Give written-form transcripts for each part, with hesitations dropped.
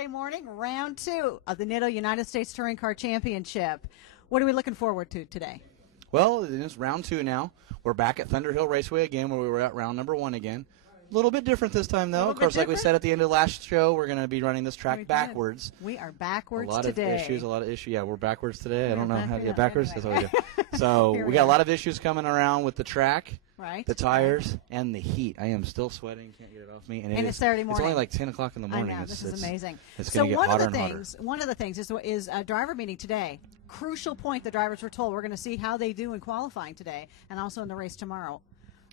Saturday morning, round 2 of the Nitto United States Touring Car Championship. What are we looking forward to today? Well, it's round 2 now. We're back at Thunderhill Raceway again, where we were at round number 1 again. A little bit different this time, though. Of course, like we said at the end of the last show, we're going to be running this track backwards. We are backwards today. A lot of issues. Yeah, we're backwards today. I don't know how to get backwards. Anyway. That's what we do. So we got a lot of issues coming around with the track, the tires, and the heat. I am still sweating. Can't get it off me. And it's Saturday morning. It's only like 10 o'clock in the morning. I know. This is amazing. It's going to get hotter and hotter. One of the things is a driver meeting today. Crucial point the drivers were told. We're going to see how they do in qualifying today and also in the race tomorrow.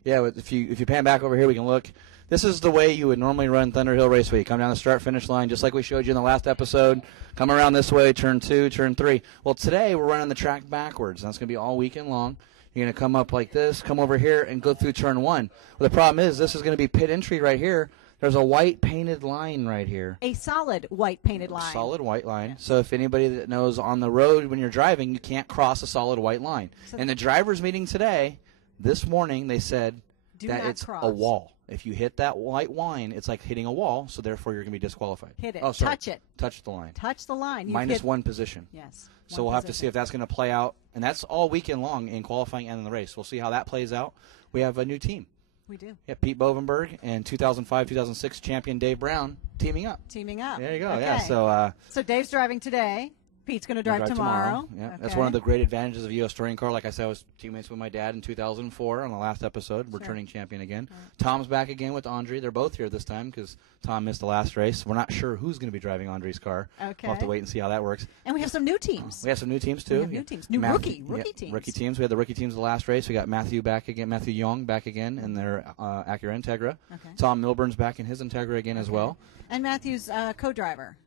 Yeah, if you pan back over here, we can look. This is the way you would normally run Thunderhill Raceway. You come down the start-finish line, just like we showed you in the last episode. Come around this way, turn 2, turn 3. Well, today we're running the track backwards. That's going to be all weekend long. You're going to come up like this, come over here, and go through turn 1. Well, the problem is this is going to be pit entry right here. There's a white painted line right here. A solid white painted line. Solid white line. So if anybody that knows on the road when you're driving, you can't cross a solid white line. So in the drivers' meeting today, this morning, they said that it's a wall. If you hit that white line, it's like hitting a wall, so therefore you're going to be disqualified. Hit it. Oh, sorry. Touch it. Touch the line. Touch the line. Minus 1 position. Yes. So we'll have to see if that's going to play out. And that's all weekend long in qualifying and in the race. We'll see how that plays out. We have a new team. We do. Yeah, Pete Bovenberg and 2005-2006 champion Dave Brown teaming up. Teaming up. There you go. Okay. Yeah. So Dave's driving today. Pete's going to drive tomorrow. Yeah, okay. That's one of the great advantages of U.S. Touring Car. Like I said, I was teammates with my dad in 2004 on the last episode. We're turning champion again. Right. Tom's back again with Andrie. They're both here this time because Tom missed the last race. We're not sure who's going to be driving Andrie's car. Okay. We'll have to wait and see how that works. And we have some new teams. We have some new teams, too. We have new teams. New rookie teams. Rookie teams. We had the rookie teams the last race. We got Matthew back again, Matthew Young back again in their Acura Integra. Okay. Tom Milburn's back in his Integra again as well. And Matthew's co-driver.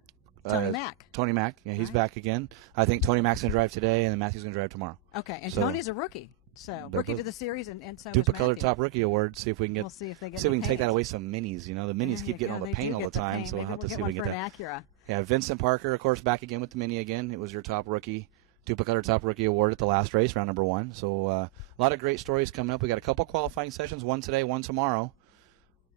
Tony Mack. Tony Mack, yeah, he's back again. I think Tony Mack's going to drive today, and then Matthew's going to drive tomorrow. Okay, and Tony's a rookie, so rookie to the series, and so Duplicolor Top Rookie Award. See if we can get. We'll see if they get. See if we can take that away some minis. You know, the minis keep getting all the paint all the time, so we'll have to see if we can get that. Acura. Yeah, Vincent Parker, of course, back again with the mini again. It was your top rookie. Duplicolor Top Rookie Award at the last race, round number 1. So a lot of great stories coming up. We got a couple qualifying sessions, one today, one tomorrow.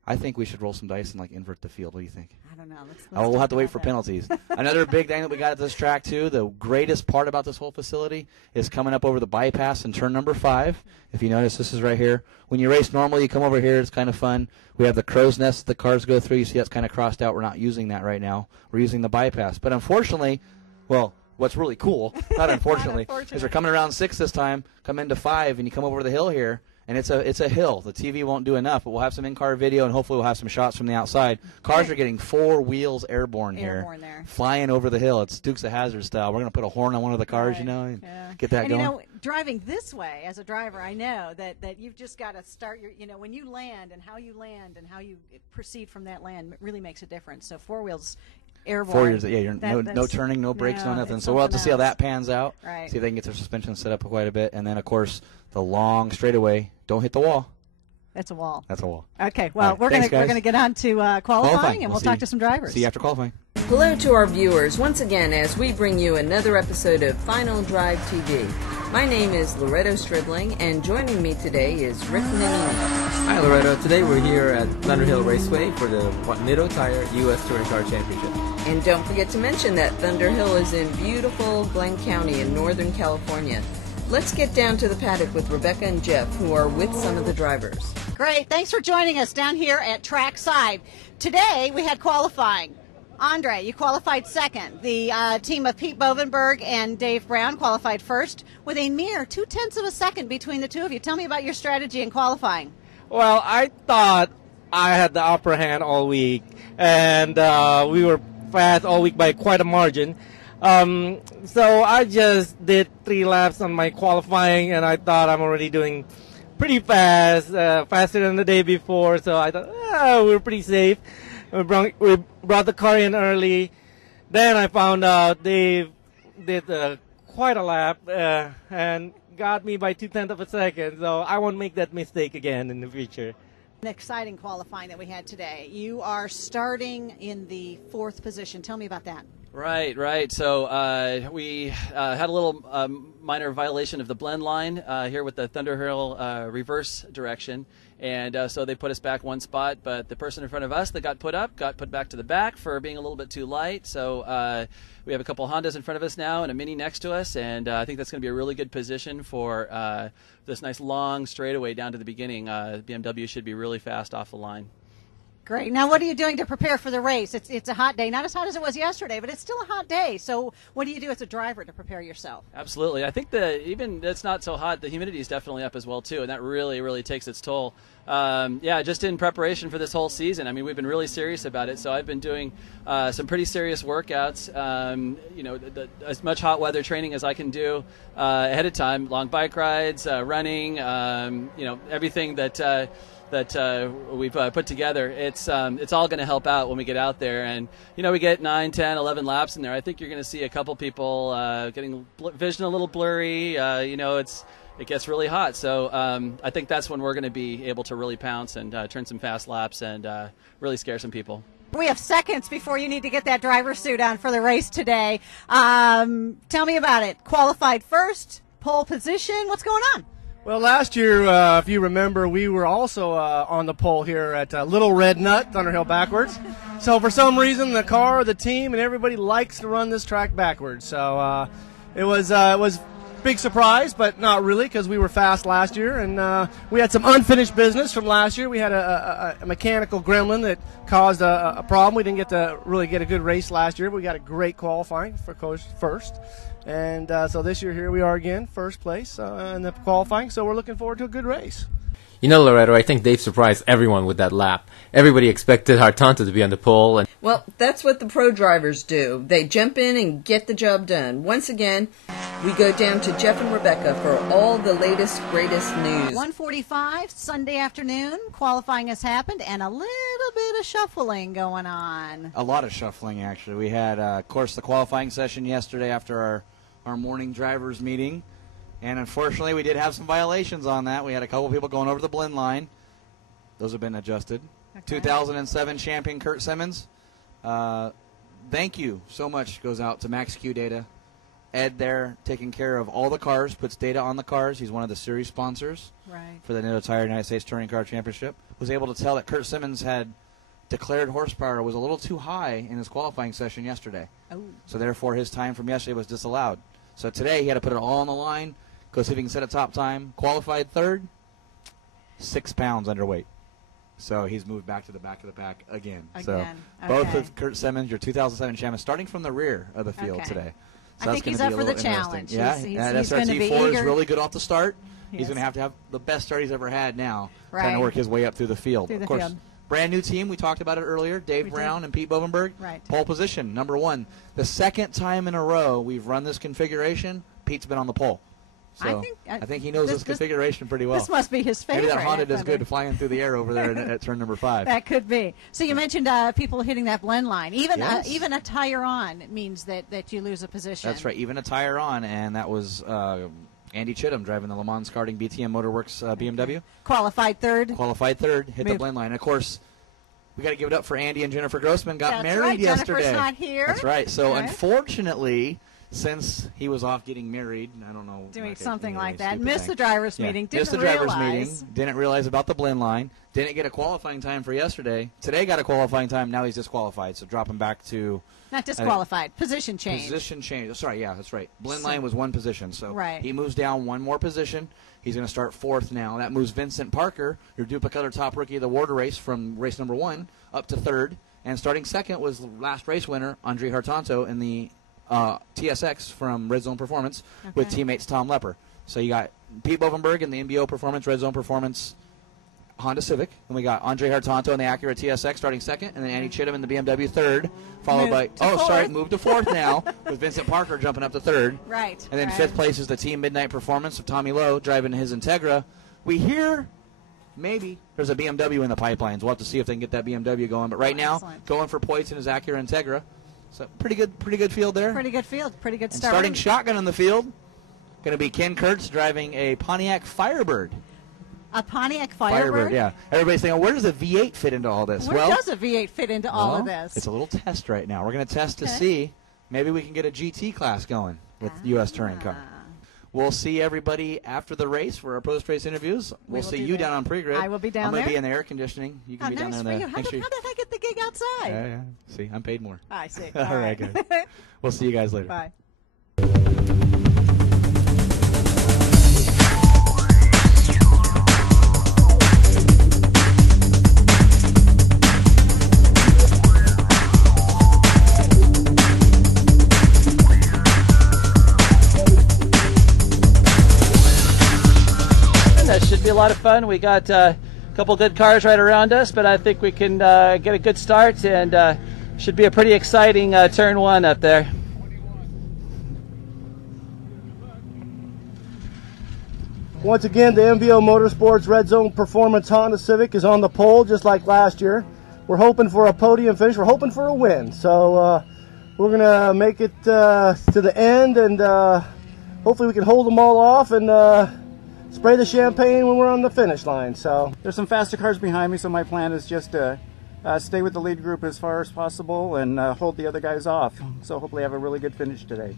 I think we should roll some dice and invert the field. What do you think? I don't know. We'll have to wait for penalties. Another big thing that we got at this track too. The greatest part about this whole facility is coming up over the bypass in turn number 5. If you notice, this is right here. When you race normally, you come over here. It's kind of fun. We have the crow's nest the cars go through. You see that's kind of crossed out. We're not using that right now. We're using the bypass. But unfortunately, what's really cool, not unfortunately, is we're coming around 6 this time. Come into 5, and you come over the hill here. And it's a hill. The TV won't do enough, but we'll have some in-car video, and hopefully we'll have some shots from the outside. Cars are getting 4 wheels airborne here, flying over the hill. It's Dukes of Hazzard style. We're going to put a horn on one of the cars, and get that going. And, driving this way, as a driver, I know that you've just got to start when you land and how you proceed from that land really makes a difference. So 4 wheels airborne. 4 years, yeah, no turning, no brakes, no nothing. So we'll have to see how that pans out. Right. See if they can get their suspension set up quite a bit. And then, of course, the long straightaway. Don't hit the wall. That's a wall. That's a wall. Okay, well, we're gonna get on to qualifying, and we'll talk to some drivers. See you after qualifying. Hello to our viewers once again as we bring you another episode of Final Drive TV. My name is Loretto Stribling, and joining me today is Rick Nanini. Hi Loretto, today we're here at Thunderhill Raceway for the Nitto Tire U.S. Touring Car Championship. And don't forget to mention that Thunderhill is in beautiful Glen County in Northern California. Let's get down to the paddock with Rebecca and Jeff, who are with some of the drivers. Great. Thanks for joining us down here at trackside. Today we had qualifying. Andre, you qualified second. The team of Pete Bovenberg and Dave Brown qualified first with a mere 0.2 of a second between the two of you. Tell me about your strategy in qualifying. Well, I thought I had the upper hand all week, and we were fast all week by quite a margin. So I just did 3 laps on my qualifying, and I thought I'm already doing pretty fast, faster than the day before. So I thought we're pretty safe. We brought the car in early. Then I found out Dave did quite a lap and got me by 0.2 of a second. So I won't make that mistake again in the future. An exciting qualifying that we had today. You are starting in the 4th position. Tell me about that. Right. So we had a little minor violation of the blend line here with the Thunderhill reverse direction. And so they put us back one spot, but the person in front of us that got put back to the back for being a little bit too light. So we have a couple Hondas in front of us now and a Mini next to us, and I think that's going to be a really good position for this nice long straightaway down to the beginning. BMW should be really fast off the line. Great. Now, what are you doing to prepare for the race? It's a hot day. Not as hot as it was yesterday, but it's still a hot day. So what do you do as a driver to prepare yourself? Absolutely. I think that even it's not so hot, the humidity is definitely up as well, too, and that really, really takes its toll. Just in preparation for this whole season. I mean, we've been really serious about it, so I've been doing some pretty serious workouts, as much hot weather training as I can do ahead of time, long bike rides, running, everything that we've put together. It's all going to help out when we get out there. And, we get 9, 10, 11 laps in there. I think you're going to see a couple people getting vision a little blurry. It gets really hot. So I think that's when we're going to be able to really pounce and turn some fast laps and really scare some people. We have seconds before you need to get that driver's suit on for the race today. Tell me about it. Qualified first, pole position. What's going on? Well, last year, if you remember, we were also on the pole here at Little Red Nut, Thunderhill backwards. So for some reason, the car, the team, and everybody likes to run this track backwards. So it was big surprise, but not really, because we were fast last year, and we had some unfinished business from last year. We had a mechanical gremlin that caused a problem. We didn't get to really get a good race last year, but we got a great qualifying for first. And so this year, here we are again, first place in the qualifying. So we're looking forward to a good race. Loretto, I think Dave surprised everyone with that lap. Everybody expected Hartanto to be on the pole. Well, that's what the pro drivers do. They jump in and get the job done. Once again, we go down to Jeff and Rebecca for all the latest, greatest news. 1:45 Sunday afternoon. Qualifying has happened, and a little bit of shuffling going on. A lot of shuffling, actually. We had, of course, the qualifying session yesterday after our morning drivers meeting. And unfortunately, we did have some violations on that. We had a couple people going over the blend line. Those have been adjusted. Okay. 2007 champion Kurt Simmons. Thank you so much goes out to Max Q Data. Ed there taking care of all the cars, puts data on the cars. He's one of the series sponsors for the Nitto Tire United States Touring Car Championship. Was able to tell that Kurt Simmons had declared horsepower was a little too high in his qualifying session yesterday. Oh. So therefore, his time from yesterday was disallowed. So today he had to put it all on the line. Go see if he can set a top time. Qualified third, 6 pounds underweight. So he's moved back to the back of the pack again. So both of Kurt Simmons, your 2007 champion, starting from the rear of the field today. So I think he's up for the challenge. Yeah, he's going to be SRT4 eager. is really good off the start. Yes. He's going to have the best start he's ever had now, trying to work his way up through the field. Of course, brand new team. We talked about it earlier. Dave Brown and Pete Bovenberg. Right. Pole position, number 1. The second time in a row we've run this configuration, Pete's been on the pole. So I think he knows this configuration pretty well. This must be his favorite. Maybe that Honda does good flying through the air over there at turn number 5. That could be. So you mentioned people hitting that blend line. Even a tire on means that you lose a position. That's right. Even a tire on, and that was Andy Chittum driving the Le Mans karting BTM Motorworks BMW. Qualified third. Hit the blend line. And of course, we got to give it up for Andy and Jennifer Grossman. Got married yesterday. Jennifer's not here. That's right. So unfortunately, since he was off getting married, I don't know. Doing something like that. Missed the driver's meeting. Didn't realize about the blend line. Didn't get a qualifying time for yesterday. Today got a qualifying time. Now he's disqualified. So dropping back to. Not disqualified. Position change. Position change. Sorry, yeah, that's right. Blend line was 1 position. So he moves down 1 more position. He's going to start 4th now. That moves Vincent Parker, your Duplicator top rookie of the Water race from race number 1, up to 3rd. And starting 2nd was last race winner, Andrie Hartanto, in the TSX from Red Zone Performance with teammates Tom Lepper. So you got Pete Bovenberg in the MBO Performance, Red Zone Performance Honda Civic. And we got Andrie Hartanto in the Acura TSX starting 2nd. And then Andy Chittum in the BMW 3rd, followed moved to 4th now with Vincent Parker jumping up to 3rd. Right. And then 5th place is the Team Midnight Performance of Tommy Lowe driving his Integra. We hear maybe there's a BMW in the pipelines. We'll have to see if they can get that BMW going. But right now, going for points in his Acura Integra. So pretty good field there. Pretty good field. Pretty good start. Starting shotgun in the field, going to be Ken Kurtz driving a Pontiac Firebird. A Pontiac Firebird? Yeah. Everybody's thinking, where does a V8 fit into all this? Where does a V8 fit into all of this? It's a little test right now. We're going to test to see maybe we can get a GT class going with U.S. Touring Car. We'll see everybody after the race for our post-race interviews. We'll see you down on pre-grid. I will be down I'm there. going to be in the air conditioning. You can be down there. How did I get the gig outside? Yeah. See, I'm paid more. I see. All right, guys. We'll see you guys later. Bye. That should be a lot of fun. We got a couple good cars right around us, but I think we can get a good start, and should be a pretty exciting turn one up there. Once again, the MVO Motorsports Red Zone Performance Honda Civic is on the pole just like last year. We're hoping for a podium finish. We're hoping for a win. So we're going to make it to the end, and hopefully we can hold them all off and spray the champagne when we're on the finish line. So there's some faster cars behind me, so my plan is just to stay with the lead group as far as possible and hold the other guys off. So hopefully I have a really good finish today.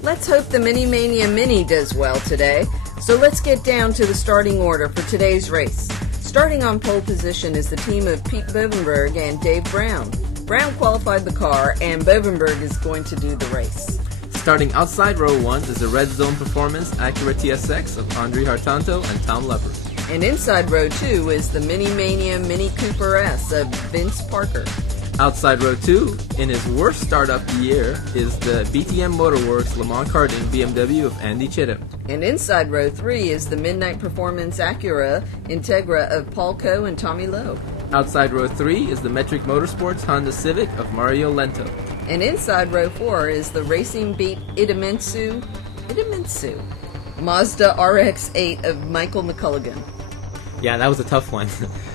Let's hope the Mini Mania Mini does well today. So let's get down to the starting order for today's race. Starting on pole position is the team of Pete Bovenberg and Dave Brown. Brown qualified the car, and Bovenberg is going to do the race. Starting outside row 1 is the Red Zone Performance Acura TSX of Andrie Hartanto and Tom Leppard. And inside row 2 is the Mini Mania Mini Cooper S of Vince Parker. Outside row 2, in his worst start of the year, is the BTM Motorworks Le Mans Karting BMW of Andy Chittum. And inside row 3 is the Midnight Performance Acura Integra of Paul Coe and Tommy Lowe. Outside row 3 is the Metric Motorsports Honda Civic of Mario Lento. And inside row 4 is the Racing Beat Idemitsu Mazda RX-8 of Michael McCulligan. Yeah, that was a tough one.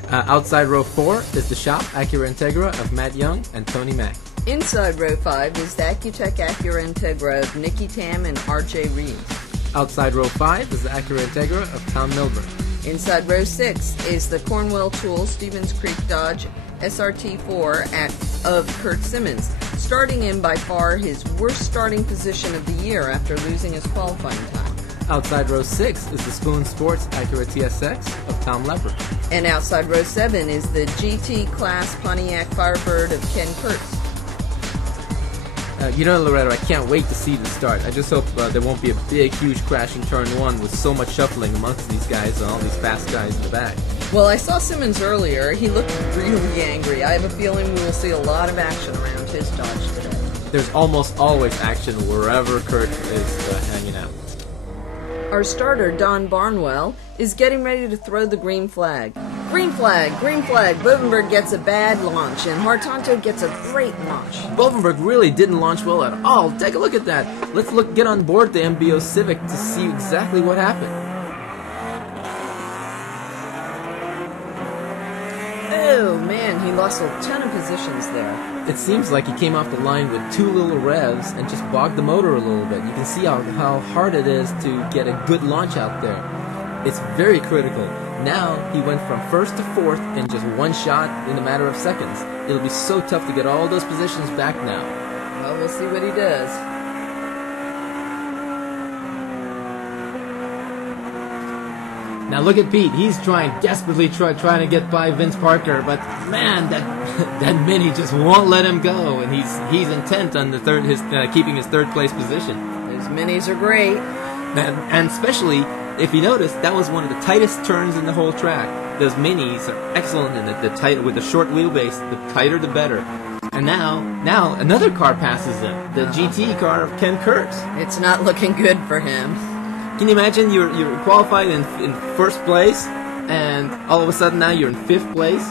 Outside row 4 is the Shop Acura Integra of Matt Young and Tony Mack. Inside row 5 is the Accutech Acura Integra of Nicky Tam and RJ Reeves. Outside row 5 is the Acura Integra of Tom Milburn. Inside row 6 is the Cornwell Tools Stevens Creek Dodge SRT4 of Kurt Simmons, starting in by far his worst starting position of the year after losing his qualifying time. Outside row 6 is the Spoon Sports Acura TSX of Tom Leppard. And outside row 7 is the GT Class Pontiac Firebird of Ken Kurtz. Loretto, I can't wait to see the start. I just hope there won't be a big, huge crash in turn 1 with so much shuffling amongst these guys and all these fast guys in the back. Well, I saw Simmons earlier. He looked really angry. I have a feeling we will see a lot of action around his Dodge today. There's almost always action wherever Kurt is hanging out. Our starter, Don Barnwell, is getting ready to throw the green flag. Green flag, green flag. Bovenberg gets a bad launch, and Hartanto gets a great launch. Bovenberg really didn't launch well at all. Take a look at that. Let's get on board the MBO Civic to see exactly what happened. Oh man, he lost a ton of positions there. It seems like he came off the line with too little revs and just bogged the motor a little bit. You can see how hard it is to get a good launch out there. It's very critical. Now he went from first to fourth in just one shot in a matter of seconds. It'll be so tough to get all those positions back now. Well, we'll see what he does. Now look at Pete. He's desperately trying to get by Vince Parker, but man, that Mini just won't let him go, and he's intent on keeping his third place position. Those Minis are great, and especially if you notice, that was one of the tightest turns in the whole track. Those Minis are excellent in the tight with the short wheelbase. The tighter, the better. And now another car passes him, the GT car of Ken Kurtz. It's not looking good for him. Can you imagine you're qualified in first place, and all of a sudden now you're in fifth place,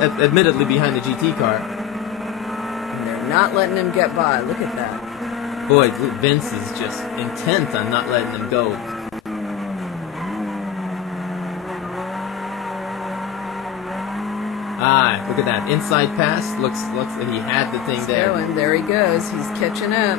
admittedly behind the GT car. And they're not letting him get by. Look at that. Boy, Vince is just intent on not letting him go. Look at that inside pass. Looks, and he had the thing there. And there he goes. He's catching up.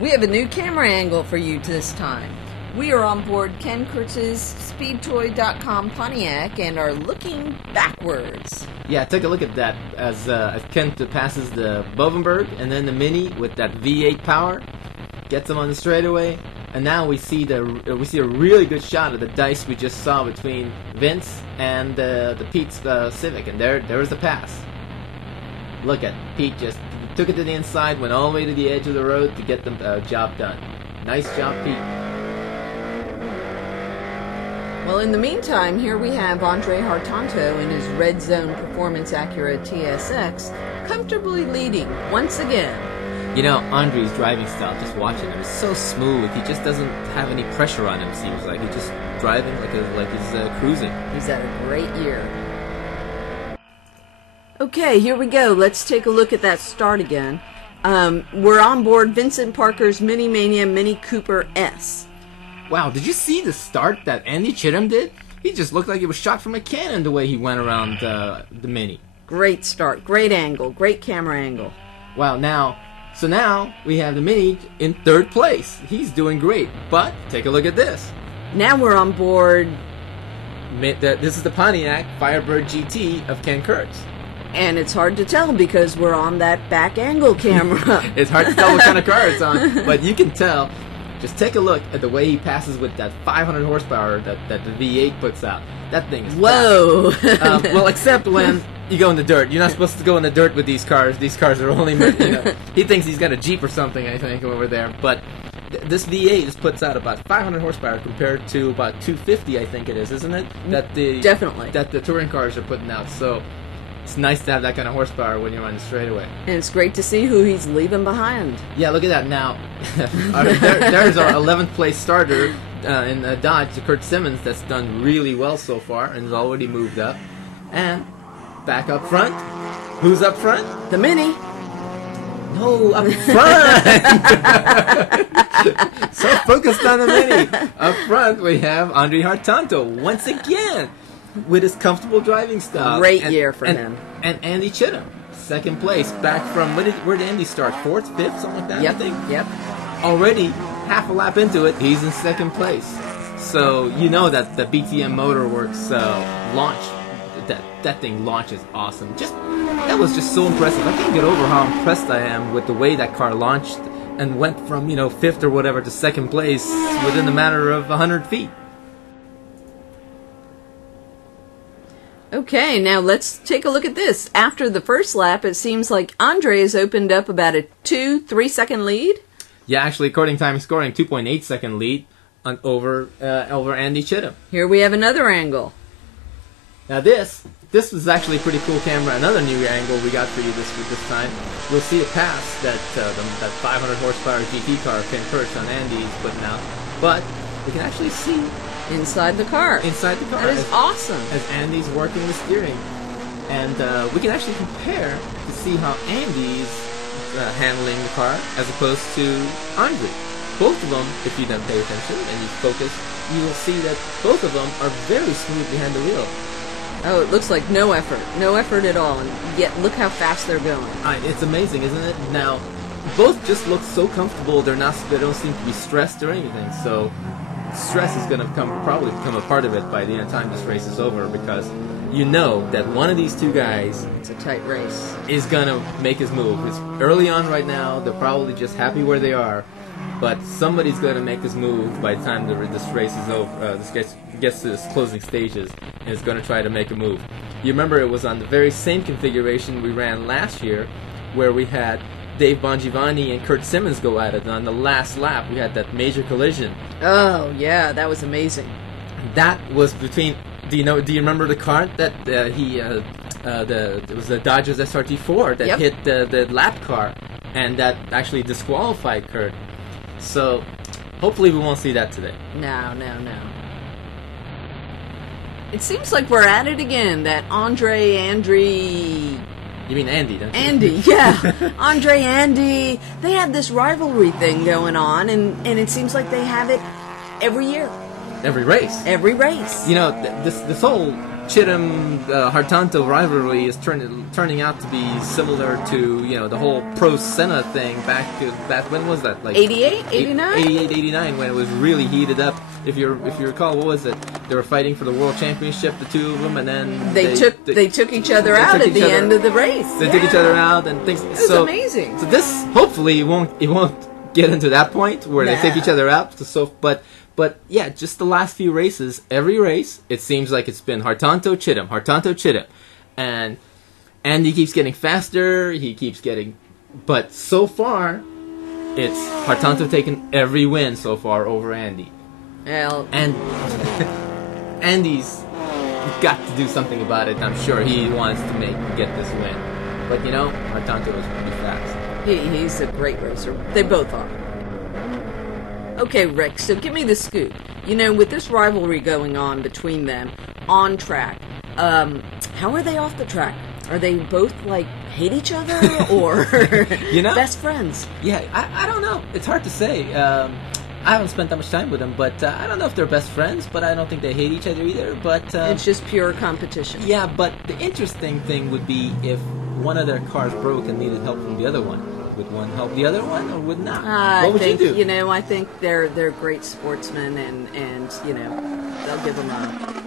We have a new camera angle for you this time. We are on board Ken Kurtz's Speedtoy.com Pontiac and are looking backwards. Yeah, take a look at that as Kent passes the Bovenberg and then the Mini with that V8 power, gets him on the straightaway, and now we see a really good shot of the dice we just saw between Vince and the Pete's Civic, and there's the pass. Look at Pete just took it to the inside, went all the way to the edge of the road to get the job done. Nice job, Pete. Well, in the meantime, here we have Andrie Hartanto in his Red Zone Performance Acura TSX, comfortably leading once again. You know, Andrie's driving style, just watching him, is so smooth. He just doesn't have any pressure on him, seems like. He's just driving like he's cruising. He's had a great year. Okay, here we go. Let's take a look at that start again. We're on board Vincent Parker's Mini Mania Mini Cooper S. Wow, did you see the start that Andy Chittum did? He just looked like he was shot from a cannon the way he went around the Mini. Great start, great angle, great camera angle. Wow, now we have the Mini in third place. He's doing great, but take a look at this. Now we're on board. This is the Pontiac Firebird GT of Ken Kurtz. And it's hard to tell because we're on that back angle camera. It's hard to tell what kind of car it's on, but you can tell. Just take a look at the way he passes with that 500 horsepower that the V8 puts out. That thing is whoa! Well, except when you go in the dirt. You're not supposed to go in the dirt with these cars. These cars are only, he thinks he's got a Jeep or something, I think, over there. But this V8 just puts out about 500 horsepower compared to about 250, I think it is, isn't it? Definitely. That the touring cars are putting out. So it's nice to have that kind of horsepower when you're on the straightaway. And it's great to see who he's leaving behind. Yeah, look at that. Now, there's our 11th place starter in Dodge, Kurt Simmons, that's done really well so far and has already moved up. And back up front. Who's up front? The Mini. No, up front. So focused on the Mini. Up front, we have Andrie Hartanto once again with his comfortable driving style. Great year for him. And Andy Chittum, second place, back from where did Andy start? Fourth, fifth, something like that. Yep. I think. Yep. Already half a lap into it, he's in second place. So you know that the BTM Motorworks launch, that thing launches awesome. That was just so impressive. I can't get over how impressed I am with the way that car launched and went from fifth or whatever to second place within a matter of 100 feet. Okay, now let's take a look at this. After the first lap, it seems like Andrie has opened up about a 2-3 second lead. Yeah, actually, according to time scoring, 2.8 second lead over Andy Chittum. Here we have another angle. Now this was actually a pretty cool camera. Another new angle we got for you this time. You'll see it pass that 500 horsepower GT car Ken Kurtz on Andy's putting out, but we can actually see inside the car. That is awesome. As Andy's working the steering. And we can actually compare to see how Andy's handling the car as opposed to Andrie. Both of them, if you don't pay attention and you focus, you will see that both of them are very smooth behind the wheel. Oh, it looks like no effort. No effort at all. And yet, look how fast they're going. It's amazing, isn't it? Now, both just look so comfortable. They don't seem to be stressed or anything. So stress is going to probably become a part of it by the time this race is over, because you know that one of these two guys, it's a tight race, is going to make his move. It's early on right now. They're probably just happy where they are, but somebody's going to make this move by the time this race is over. This gets to its closing stages, and is going to try to make a move. You remember it was on the very same configuration we ran last year, where we had Dave Bongiovanni and Kurt Simmons go at it, and on the last lap we had that major collision. Oh yeah, that was amazing. That was between. Do you remember the car that it was the Dodge's SRT4 that hit the lap car, and that actually disqualified Kurt. So hopefully we won't see that today. No. It seems like we're at it again. That Andrie. You mean Andy, don't you? Andy, yeah. Andrie, Andy. They have this rivalry thing going on, and it seems like they have it every year. Every race. Every race. This whole Chittum Hartanto rivalry is turning out to be similar to the whole Pro Senna thing back when was that, like 88, 89? 88, 89, when it was really heated up if you recall, what was it? They were fighting for the world championship, the two of them, and then they took each other out at the end of the race. They took each other out and things. It was amazing. So this hopefully it won't get into that point where they take each other out. But yeah, just the last few races, every race it seems like it's been Hartanto Chittum, and Andy keeps getting faster. He keeps getting, but so far. It's Hartanto taking every win so far over Andy. Well, and Andy's got to do something about it. I'm sure he wants to get this win. But you know, Hartanto is pretty fast. He's a great racer. They both are. Okay, Rick, so give me the scoop. You know, with this rivalry going on between them on track, how are they off the track? Are they both, like, hate each other, or best friends? Yeah, I don't know. It's hard to say. I haven't spent that much time with them, but I don't know if they're best friends, but I don't think they hate each other either. But it's just pure competition. Yeah, but the interesting thing would be if one of their cars broke and needed help from the other one. Would one help the other one, or would not? What would you do? You know, I think they're great sportsmen, and you know, they'll give them a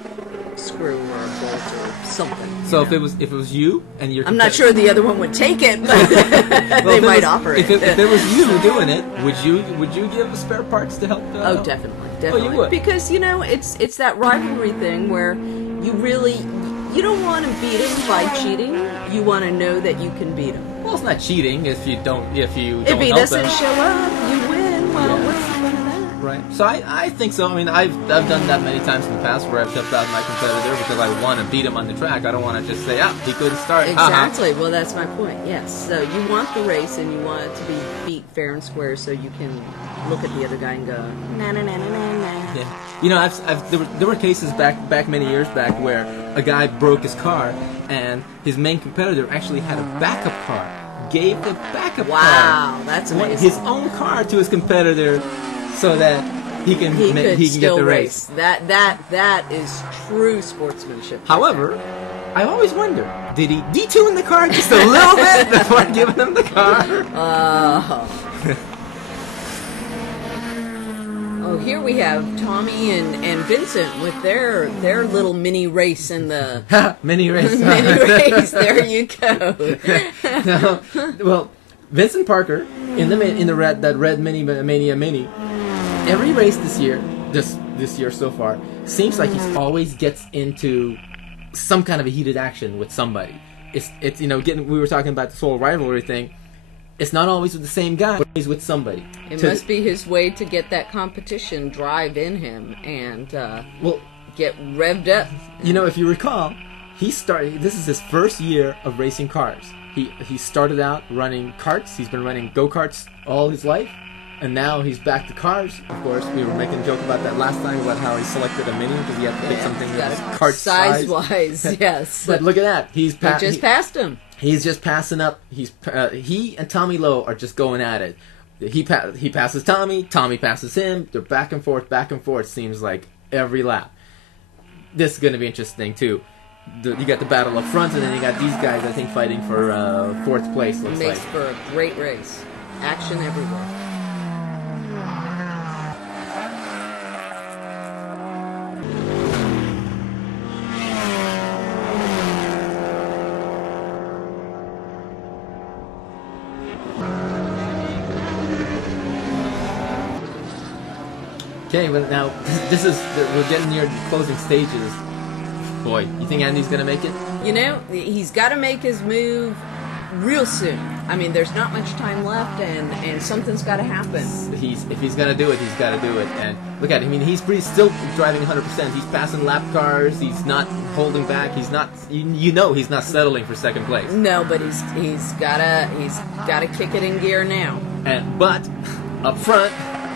screw or a bolt or something. So if it was you and your, I'm not sure the other one would take it, but they might offer it. If it was you doing it, would you give spare parts to help? Oh, definitely. Oh, you would, because you know it's that rivalry thing where you don't want to beat him by cheating. You want to know that you can beat him. Well, it's not cheating if you don't If he help doesn't him. show up, you win. Well, what's the fun of that? Right. So I think so. I mean, I've done that many times in the past where I've helped out my competitor because I want to beat him on the track. I don't want to just say, he couldn't start. Exactly. Well, that's my point. Yes. So you want the race and you want it to be beat fair and square, so you can look at the other guy and go, na na na na na na. Yeah. You know, there were cases back many years back where a guy broke his car and his main competitor actually had a backup car. Gave the backup car. Wow, that's amazing. His own car to his competitor so that he can get the race. That is true sportsmanship. However, I always wonder, did he detune the car just a little bit before giving him the car? Oh, here we have Tommy and Vincent with their little mini race in the mini race. Mini race. There you go. No, well, Vincent Parker in the red Mini Mania Mini. Every race this year so far seems like he always gets into some kind of a heated action with somebody. It's we were talking about this whole rivalry thing. It's not always with the same guy, but he's with somebody. It must be his way to get that competition drive in him and get revved up. You know, if you recall, this is his first year of racing cars. He started out running karts. He's been running go-karts all his life. And now he's back to cars. Of course, we were making a joke about that last time about how he selected a Mini because he had to pick something that was kart size-wise. Yes. But look at that. He just passed him. He's just passing up. He and Tommy Lowe are just going at it. He passes Tommy. Tommy passes him. They're back and forth. Seems like every lap. This is going to be interesting too. You got the battle up front, and then you got these guys. I think fighting for fourth place. Looks Makes for a great race. Action everywhere. Okay, but now we're getting near the closing stages. Boy, you think Andy's gonna make it? You know, he's got to make his move real soon. I mean, there's not much time left, and something's got to happen. If he's gonna do it, he's got to do it. And look at him. I mean, he's still driving 100%. He's passing lap cars. He's not holding back. He's not. He's not settling for second place. No, but he's gotta kick it in gear now. But up front,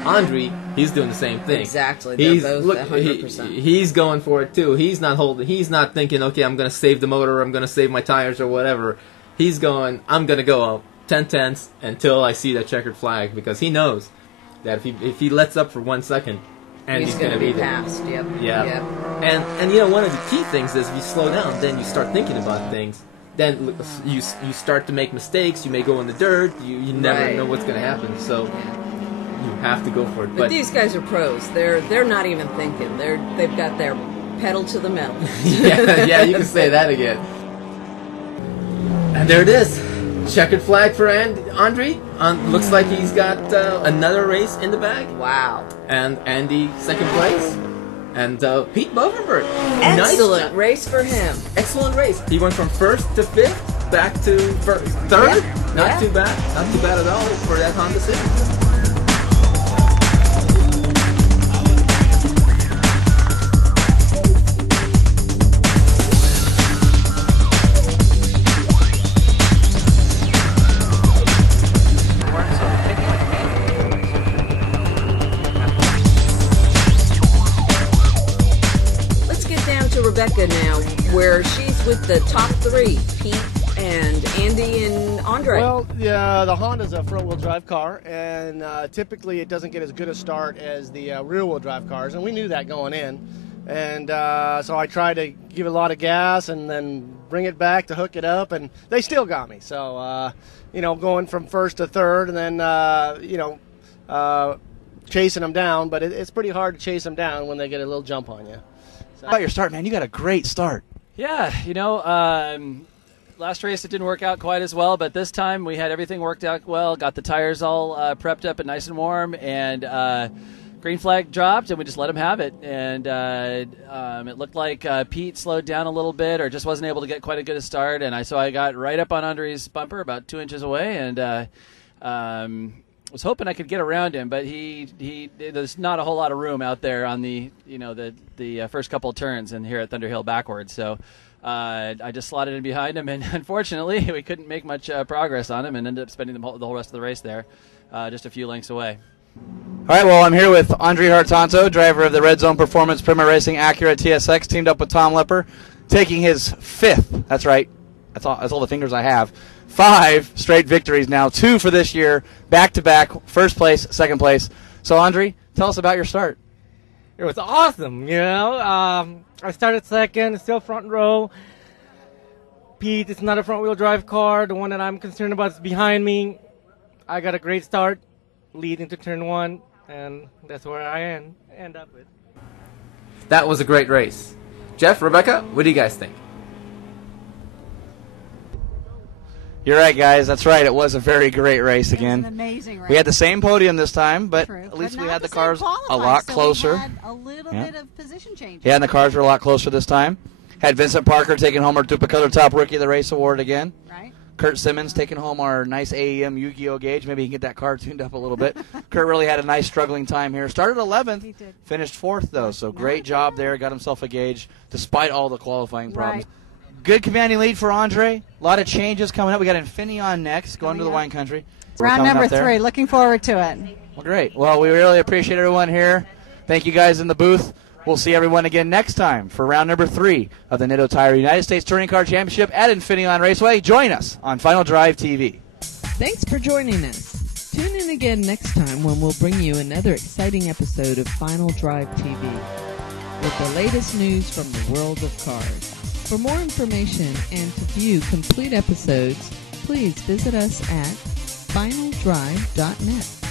Andrie. He's doing the same thing. Exactly. They're both 100%. He's going for it too. He's not holding. He's not thinking, okay, I'm going to save the motor. I'm going to save my tires or whatever. He's going. I'm going to go 10/10 until I see that checkered flag because he knows that if he lets up for 1 second, and he's going to be passed. Yep. Yeah. Yep. And one of the key things is if you slow down, then you start thinking about things. Then you start to make mistakes. You may go in the dirt. You never know what's going to happen. So. you have to go for it. But these guys are pros. They're not even thinking. They've got their pedal to the metal. yeah, you can say that again. And there it is. Checkered flag for Andrie. Looks like he's got another race in the bag. Wow. And Andy, second place. And Pete Bovenberg. Excellent race for him. Excellent race. He went from first to fifth, back to third. Yeah. Not too bad. Not too bad at all for that Honda Civic. Rebecca now, where she's with the top three, Pete and Andy and Andre. Well, yeah, the Honda's a front-wheel drive car, and typically it doesn't get as good a start as the rear-wheel drive cars, and we knew that going in. And so I tried to give it a lot of gas and then bring it back to hook it up, and they still got me. So, going from first to third and then, chasing them down, but it's pretty hard to chase them down when they get a little jump on you. How about your start, man? You got a great start. Yeah, last race it didn't work out quite as well, but this time we had everything worked out well. Got the tires all prepped up and nice and warm, and green flag dropped, and we just let him have it. And it looked like Pete slowed down a little bit, or just wasn't able to get quite a good a start. And so I got right up on Andre's bumper, about 2 inches away, and was hoping I could get around him, but there's not a whole lot of room out there on the first couple of turns and here at Thunderhill backwards. So I just slotted in behind him, and unfortunately we couldn't make much progress on him, and ended up spending the whole rest of the race there, just a few lengths away. All right, well, I'm here with Andrie Hartanto, driver of the Red Zone Performance Premier Racing Acura TSX, teamed up with Tom Lepper, taking his fifth. That's right. That's all the fingers I have. 5 straight victories now, 2 for this year, back-to-back, first place, second place. So, Andrie, tell us about your start. It was awesome, I started second, still front row. Pete, it's not a front-wheel drive car. The one that I'm concerned about is behind me. I got a great start leading to turn 1, and that's where I end up with. That was a great race. Jeff, Rebecca, what do you guys think? You're right, guys. That's right. It was a very great race again. It was an amazing race. We had the same podium this time, but True. at least but we had the same cars qualifying, a lot so closer. we had a little bit of position change. Yeah, and the cars were a lot closer this time. Had Vincent Parker taking home our Duplicator Top Rookie of the Race award again. Right. Kurt Simmons taking home our nice AEM Yu-Gi-Oh gauge. Maybe he can get that car tuned up a little bit. Kurt really had a nice struggling time here. Started 11th, He did. finished 4th, though, so great job there. Got himself a gauge despite all the qualifying problems. Right. Good commanding lead for Andrie. A lot of changes coming up. We got Infineon next, going to the wine country. We're Round coming number up there. 3. Looking forward to it. Well, great. Well, we really appreciate everyone here. Thank you guys in the booth. We'll see everyone again next time for round number 3 of the Nitto Tire United States Touring Car Championship at Infineon Raceway. Join us on Final Drive TV. Thanks for joining us. Tune in again next time when we'll bring you another exciting episode of Final Drive TV with the latest news from the world of cars. For more information and to view complete episodes, please visit us at finaldrive.net.